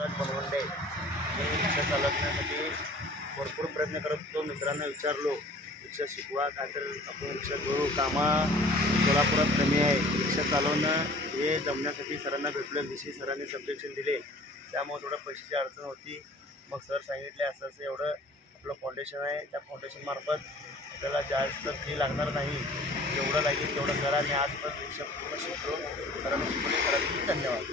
ऋतुराज बनवंडे मी रिक्षा चालवण्यासाठी भरपूर प्रयत्न करत होतो. मित्रांना विचारलो रिक्षा शिकवा का, तर आपण रिक्षा करू, कामा सोलापुरात कमी आहे, रिक्षा चालवणं हे जमण्यासाठी सरांना भेटलो. दिवशी सरांनी सब्जेक्शन दिले, त्यामुळे थोडं पैशाची अडचण होती. मग सर सांगितले असं असं एवढं आपलं फाउंडेशन आहे, त्या फाउंडेशनमार्फत आपल्याला जास्त फी लागणार नाही, जेवढं लागेल तेवढं करा. आणि आज पण रिक्षा पूर्ण शिकलो. सरांनी शिकवले, सरांनी धन्यवाद.